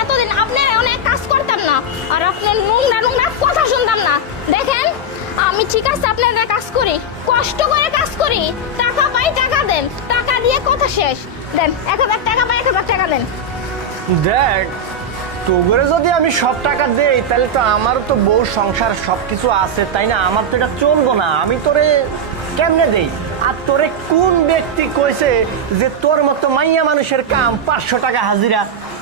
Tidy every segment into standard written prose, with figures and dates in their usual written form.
এতদিন আপনার অনেক কাজ করতাম না আর আপনার নোংরা নোংরা কথা শুনতাম না। দেখেন আমি ঠিক আছে আপনার কাজ করি, কষ্ট করে কাজ করি, টাকা পাই টাকা দেন, টাকা দিয়ে কথা শেষ। দেন 1000 টাকা পাই 1000 টাকা দেন। দেখ তোগরে যদি আমি সব টাকা দেই তাহলে তো আমারও তো বউ সংসার সবকিছু আছে, তাই না? আমার তো এটা চলবো না। আমি তোরে কেমনে দেই? আর তোরে কোন ব্যক্তি কইছে যে তোর মতো মাইয়া মানুষের কাম 500 টাকা হাজিরা?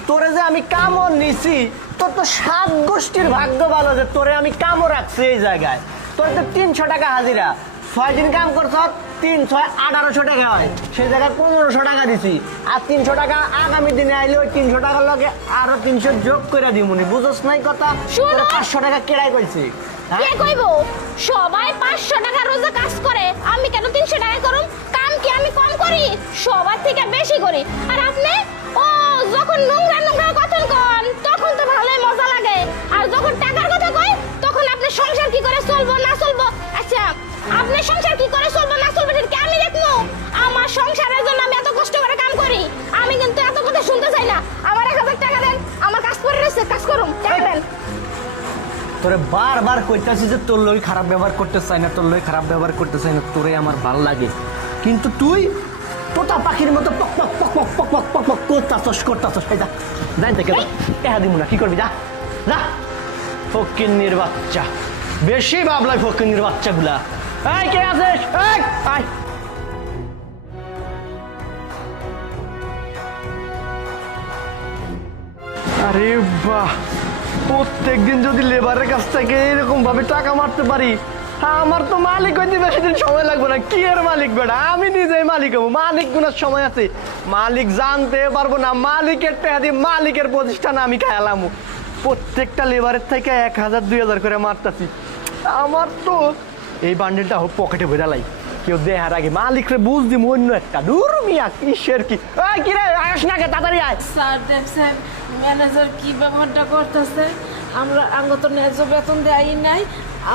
তোরে যে আমি কামও নিছি, তোর তো 7 গোষ্ঠীর ভাগ্য ভালো যে তোরে আমি কামও রাখছি এই জায়গায়। তোর তো 300 টাকা হাজিরা, 6 দিন কাম করছ, 3 6 1800 টাকা হয়। সেই জায়গায় 1500 টাকা দিছি। আর 300 টাকা আগামী দিনে আইলে ওই 300 টাকার লগে আরো 300 যোগ করে দিমুনি। বুঝছ নাই কথা? শুনো। 500 টাকা কেড়াই কইছি। কে কইব? সবাই 500 টাকা রোজে কাজ করে, আমি কেন 300 টাকা করুম? কাম কি আমি কম করি? সবার থেকে বেশি করি। আর আপনি ও যখন নোংরা নোংরা কথা কন তখন তো ভালোই মজা লাগে, আর যখন টাকার কথা কই তখন আপনি সংসার কি করে চলবো না চলবো। আচ্ছা আপনি সংসার কি করে চলবো না চলবো সেটা কি আমি দেখবো? আমার সংসারের জন্য আমি এত কষ্ট করে কাম করি, আমি কিন্তু এত কথা শুনতে চাই না। আমার 1000 টাকা দেন, আমার কাজ করে রয়েছে, কাজ করুন, টাকা দেন। তোরে বারবার কইতাছি যে তোর লই খারাপ ব্যবহার করতে চাই না, তোর লই খারাপ ব্যবহার করতে চাই না, তোরে আমার ভালো লাগে। কিন্তু তুই তোতা পাখির মতো পক পক পক পক পক পক পক পক করতাছস করতাছস। এই যা যাই থেকে টাকা দিমু না, কি করবি? যা যা। ফকিন্নির বাচ্চা, বেশি ভাবলাই ফকিন্নির বাচ্চাগুলা। এই কে আছিস? এই আয়। আরে বাহ, প্রত্যেকদিন যদি লেবারের কাছ থেকে এরকম ভাবে টাকা মারতে পারি, আমার তো মালিক হইতে বেশি দিন সময় লাগবে না। কি আর মালিক বেটা, আমি নিজেই মালিক হবো। মালিক গুনার সময় আছে, মালিক জানতে পারবো না। মালিকের টাকা দিয়ে মালিকের প্রতিষ্ঠান আমি খায়ালাম। প্রত্যেকটা লেবারের থেকে 1000 2000 করে মারতাছি। আমার তো এই বান্ডেলটা হোক পকেটে ভেড়ালাই, কেউ দেহার আগে মালিকরে বুঝ দিম অন্য একটা। দূর মিয়া কিসের কি? এই কি রে, আস না কে, তাড়াতাড়ি আয়। স্যার দেখছেন ম্যানেজার কি ব্যাপারটা করতেছে? আমরা আঙ্গ তো ন্যায্য বেতন দেয় নাই,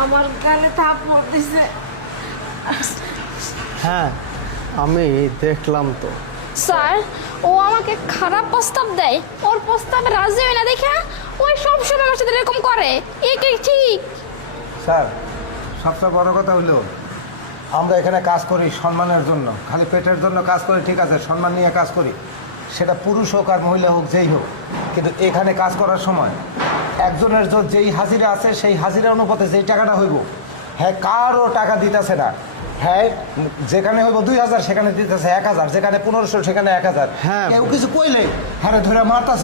আমার গালে থাপ্পড় দিছে। হ্যাঁ আমি দেখলাম তো। স্যার ও আমাকে খারাপ প্রস্তাব দেয়, ওর প্রস্তাবে রাজি হয় না দেখা ওই সব সময় আমার সাথে এরকম করে। এ কি ঠিক? স্যার, সবচেয়ে বড় কথা হলো আমরা এখানে কাজ করি সম্মানের জন্য, খালি পেটের জন্য কাজ করি, ঠিক আছে, সম্মান নিয়ে কাজ করি, সেটা পুরুষ হোক আর মহিলা হোক, যেই হোক। কিন্তু এখানে কাজ করার সময় একজনের যেই হাজিরা আছে সেই হাজিরা অনুপাতে যেই টাকাটা হইব, হ্যাঁ কারও টাকা দিতেছে না। হ্যাঁ যেখানে হইব 2000 সেখানে দিতেছে 1000, যেখানে 1500 সেখানে 1000। হ্যাঁ। কেউ কিছু কইলে হ্যাঁ ধরে মারতাছে।